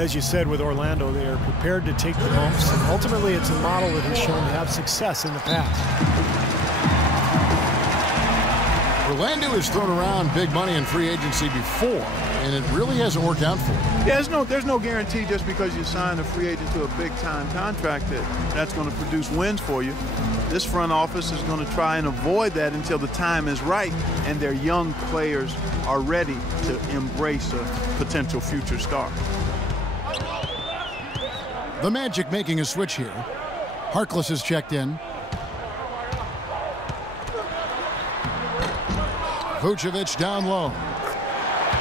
As you said, with Orlando, they are prepared to take the bumps, and ultimately it's a model that has shown to have success in the past. Orlando has thrown around big money in free agency before, and it really hasn't worked out for them. Yeah, there's no guarantee just because you sign a free agent to a big-time contract that's going to produce wins for you. This front office is going to try and avoid that until the time is right and their young players are ready to embrace a potential future star. The Magic making a switch here. Harkless is checked in. Vucevic down low.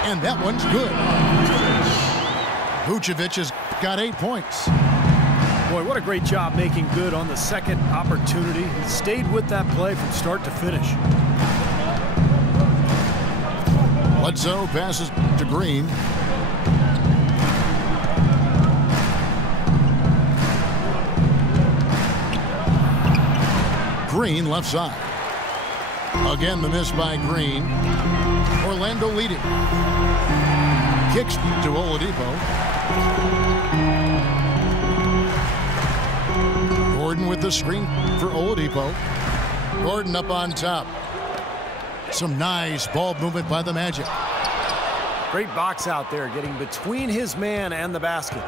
And that one's good. Vucevic has got 8 points. Boy, what a great job making good on the second opportunity. He stayed with that play from start to finish. Bledsoe passes to Green. Green left side. Again, the miss by Green. Orlando leading. Kicks to Oladipo. Gordon with the screen for Oladipo. Gordon up on top. Some nice ball movement by the Magic. Great box out there, getting between his man and the basket.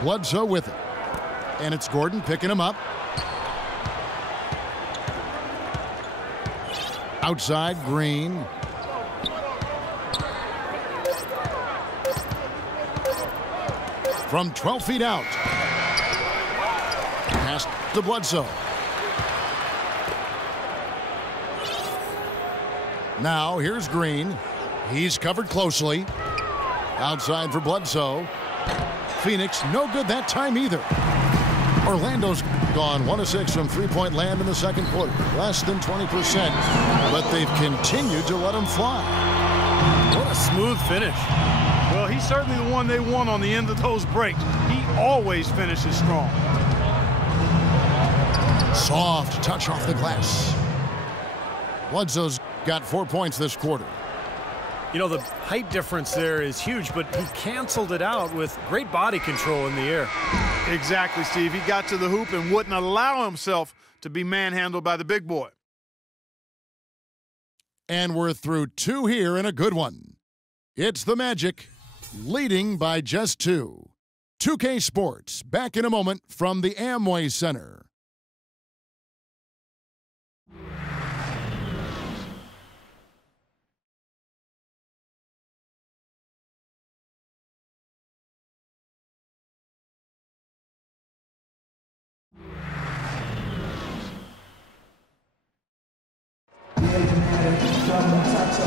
Bledsoe with it. And it's Gordon picking him up. Outside, Green. From 12 feet out. Pass to Bledsoe. Now, here's Green. He's covered closely. Outside for Bledsoe. Phoenix, no good that time either. Orlando's gone 1 of 6 from three-point land in the second quarter. Less than 20%, but they've continued to let him fly. What a smooth finish. Well, he's certainly the one they want on the end of those breaks. He always finishes strong. Soft touch off the glass. Bledsoe's got 4 points this quarter. You know, the height difference there is huge, but he canceled it out with great body control in the air. Exactly, Steve. He got to the hoop and wouldn't allow himself to be manhandled by the big boy. And we're through 2 here in a good one. It's the Magic leading by just 2. 2K Sports back in a moment from the Amway Center.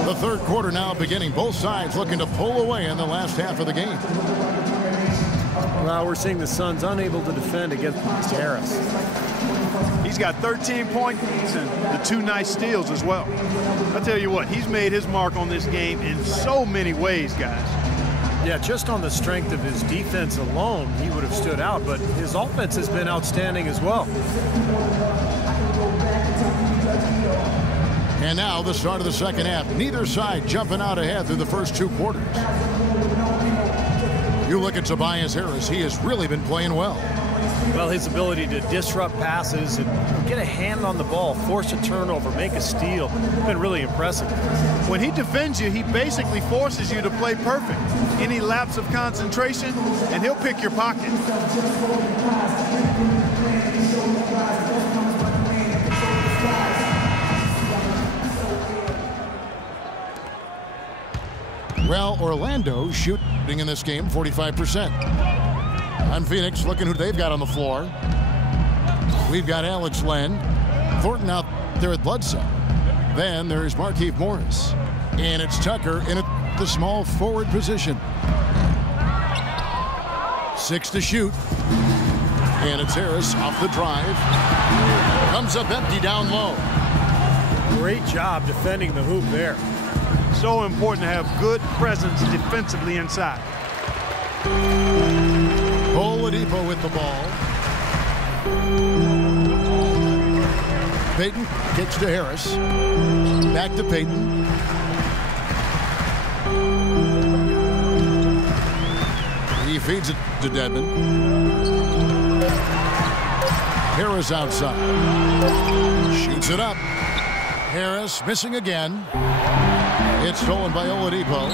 The third quarter now beginning. Both sides looking to pull away in the last half of the game. Well, we're seeing the Suns unable to defend against Harris. He's got 13 points and the 2 nice steals as well. I'll tell you what, he's made his mark on this game in so many ways, guys. Yeah, just on the strength of his defense alone, he would have stood out, but his offense has been outstanding as well. And now the start of the second half. Neither side jumping out ahead through the first 2 quarters. You look at Tobias Harris, he has really been playing well. Well, his ability to disrupt passes and get a hand on the ball, force a turnover, make a steal, been really impressive. When he defends you, he basically forces you to play perfect. Any lapse of concentration, and he'll pick your pocket. Well, Orlando shooting in this game 45%. On Phoenix, looking who they've got on the floor. We've got Alex Len. Thornton out there at Bledsoe. Then there's Markieff Morris. And it's Tucker in the small forward position. 6 to shoot. And it's Harris off the drive. Comes up empty down low. Great job defending the hoop there. So important to have good presence defensively inside. Oladipo with the ball. Payton kicks to Harris. Back to Payton. feeds it to Dedmon. Harris outside. Shoots it up. Harris missing again. It's stolen by Oladipo.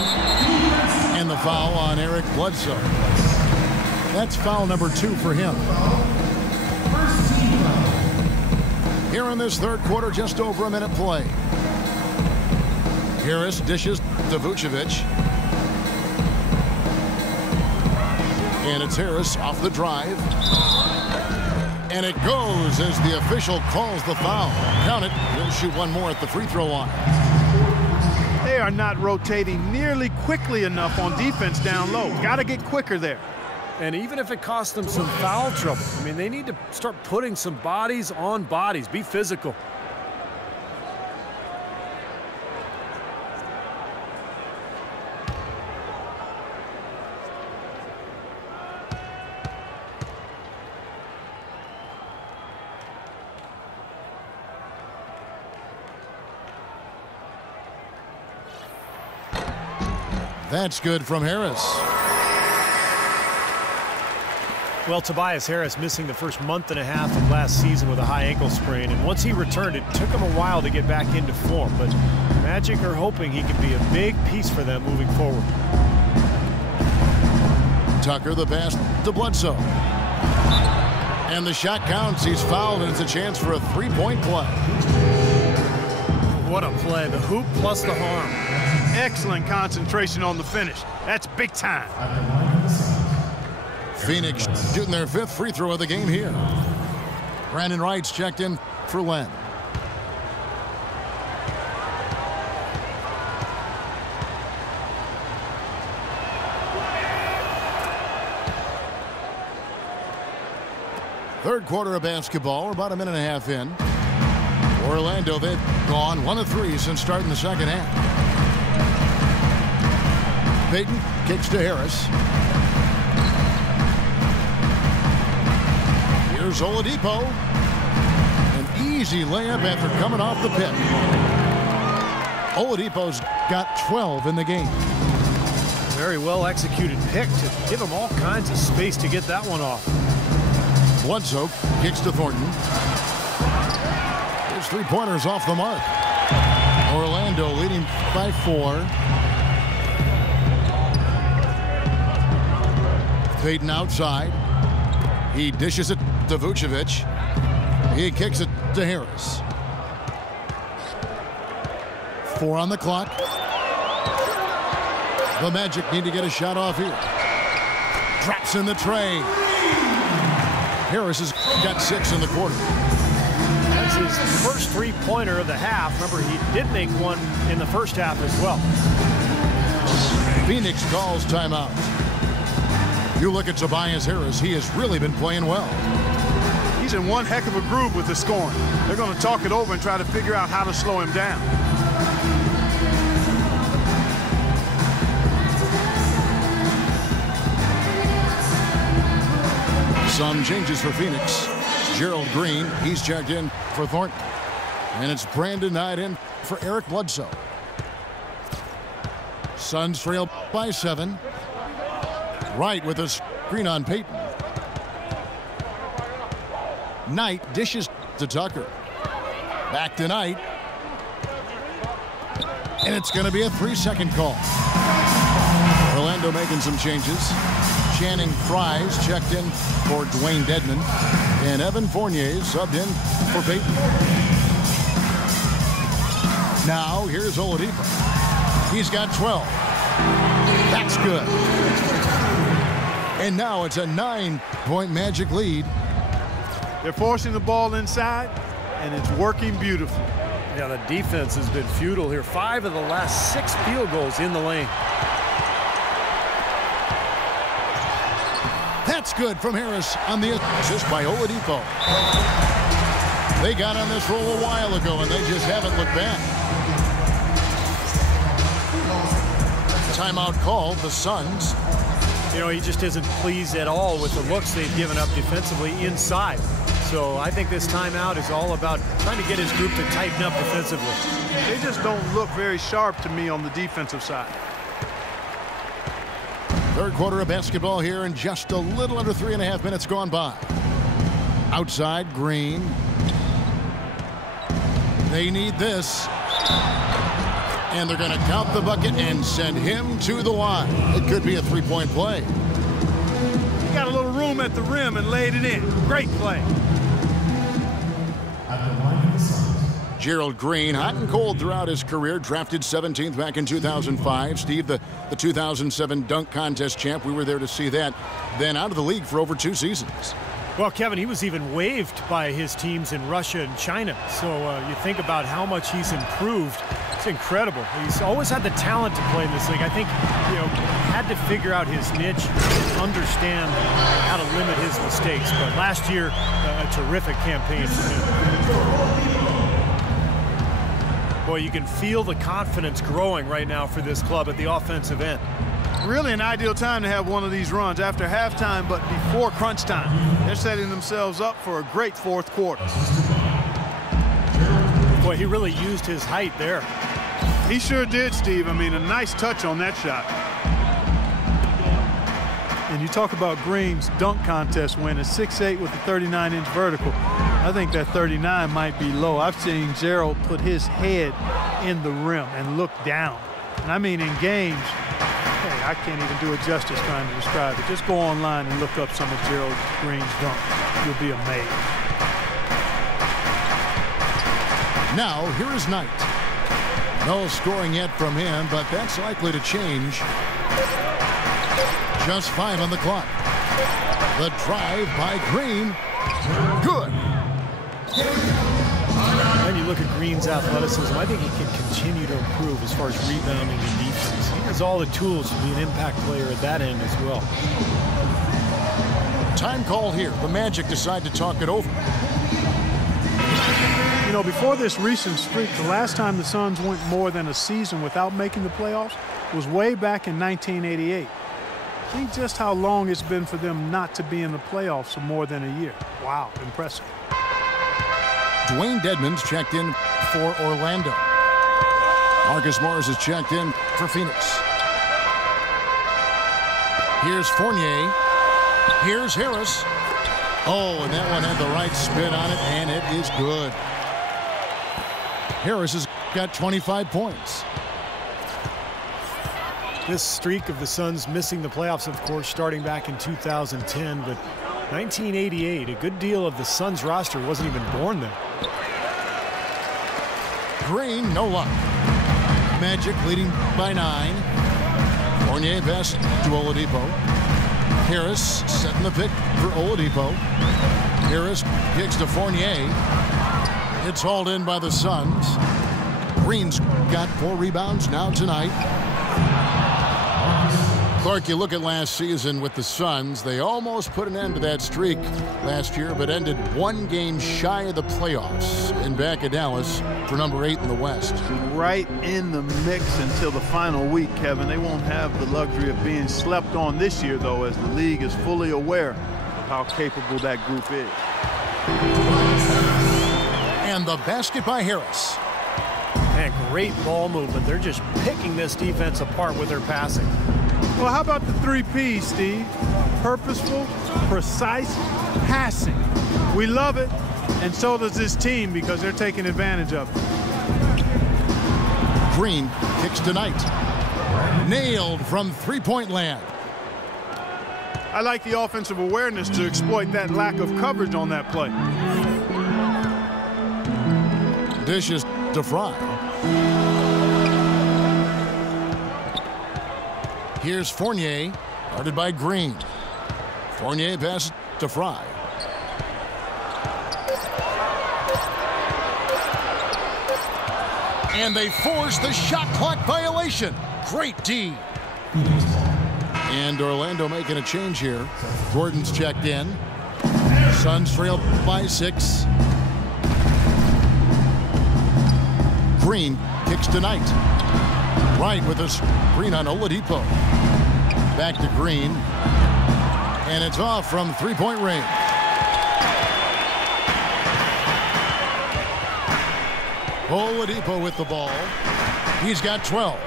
And the foul on Eric Bledsoe. That's foul number 2 for him. Here in this third quarter, just over a minute play. Harris dishes to Vucevic. And it's Harris off the drive. And it goes as the official calls the foul. Count it. He'll shoot one more at the free throw line. They are not rotating nearly quickly enough on defense down low. Got to get quicker there. And even if it costs them some foul trouble, I mean, they need to start putting some bodies on bodies. Be physical. That's good from Harris. Well, Tobias Harris missing the first month and a half of last season with a high ankle sprain. And once he returned, it took him a while to get back into form. But Magic are hoping he can be a big piece for them moving forward. Tucker the pass to Bledsoe. And the shot counts. He's fouled, and it's a chance for a three-point play. What a play. The hoop plus the harm. Excellent concentration on the finish. That's big time. Phoenix shooting their 5th free throw of the game here. Brandon Wright's checked in for Len. Third quarter of basketball. We're about a minute and a half in. Orlando, they've gone 1 of 3 since starting the second half. Payton kicks to Harris. Here's Oladipo. An easy layup after coming off the pick. Oladipo's got 12 in the game. Very well executed pick to give him all kinds of space to get that one off. Bledsoe kicks to Thornton. His three-pointers off the mark. Orlando leading by 4. Payton outside. He dishes it to Vucevic. He kicks it to Harris. 4 on the clock. The Magic need to get a shot off here. Drops in the tray. Harris has got 6 in the quarter. That's his first three-pointer of the half. Remember, he did make one in the first half as well. Phoenix calls timeout. You look at Tobias Harris, he has really been playing well. He's in one heck of a groove with the scoring. They're going to talk it over and try to figure out how to slow him down. Some changes for Phoenix. Gerald Green, he's checked in for Thornton. And it's Brandon Knight in for Eric Bledsoe. Suns trail by 7. Wright with a screen on Payton. Knight dishes to Tucker. Back to Knight. And it's going to be a 3-second call. Orlando making some changes. Channing Frye's checked in for Dwayne Dedmon. And Evan Fournier subbed in for Payton. Now here's Oladipo. He's got 12. That's good. And now it's a 9-point Magic lead. They're forcing the ball inside, and it's working beautifully. Yeah, the defense has been futile here. 5 of the last 6 field goals in the lane. That's good from Harris on the assist by Oladipo. They got on this roll a while ago, and they just haven't looked back. Timeout called, the Suns. You know, he just isn't pleased at all with the looks they've given up defensively inside. So I think this timeout is all about trying to get his group to tighten up defensively. They just don't look very sharp to me on the defensive side. Third quarter of basketball here, and just a little under 3.5 minutes gone by. Outside, Green. They need this. And they're going to count the bucket and send him to the line. It could be a three-point play. He got a little room at the rim and laid it in. Great play. Gerald Green, hot and cold throughout his career, drafted 17th back in 2005. Steve, the 2007 dunk contest champ, we were there to see that. Then out of the league for over 2 seasons. Well, Kevin, he was even waived by his teams in Russia and China. So you think about how much he's improved. It's incredible. He's always had the talent to play in this league. I think, had to figure out his niche and understand how to limit his mistakes. But last year, a terrific campaign for him. Boy, you can feel the confidence growing right now for this club at the offensive end. Really an ideal time to have one of these runs after halftime, but before crunch time. They're setting themselves up for a great fourth quarter. Boy, he really used his height there. He sure did, Steve. I mean, a nice touch on that shot. And you talk about Green's dunk contest win, a 6'8" with a 39-inch vertical. I think that 39 might be low. I've seen Gerald put his head in the rim and look down. And I mean, in games, hey, I can't even do it justice trying to describe it. Just go online and look up some of Gerald Green's dunks. You'll be amazed. Now, here is Knight. No scoring yet from him, but that's likely to change. Just 5 on the clock. The drive by Green. Good. And you look at Green's athleticism, I think he can continue to improve as far as rebounding and defense. He has all the tools to be an impact player at that end as well. Time call here. The Magic decide to talk it over. Before this recent streak, the last time the Suns went more than a season without making the playoffs was way back in 1988. Think just how long it's been for them not to be in the playoffs for more than a year. Wow, impressive. Dwayne Dedmon's checked in for Orlando. Marcus Morris is checked in for Phoenix. Here's Fournier. Here's Harris. Oh, and that one had the right spin on it, and it is good. Harris has got 25 points. This streak of the Suns missing the playoffs, of course, starting back in 2010, but 1988, a good deal of the Suns roster wasn't even born then. Green, no luck. Magic leading by 9. Fournier pass to Oladipo. Harris setting the pick for Oladipo. Harris kicks to Fournier. It's hauled in by the Suns. Green's got 4 rebounds now tonight. Clark, you look at last season with the Suns, they almost put an end to that streak last year, but ended 1 game shy of the playoffs and back at Dallas for number 8 in the West. Right in the mix until the final week, Kevin. They won't have the luxury of being slept on this year, though, as the league is fully aware of how capable that group is. And the basket by Harris. Man, great ball movement. They're just picking this defense apart with their passing. Well, how about the 3 Ps, Steve? Purposeful, precise, passing. We love it, and so does this team because they're taking advantage of it. Green kicks to Knight. Nailed from three-point land. I like the offensive awareness to exploit that lack of coverage on that play. Dishes to Fry. Here's Fournier, guarded by Green. Fournier passes to Fry. And they force the shot clock violation. Great D. And Orlando making a change here. Gordon's checked in. Suns trail by 6. Green kicks to Knight. Right with a screen on Oladipo. Back to Green. And it's off from three-point range. Oladipo with the ball. He's got 12.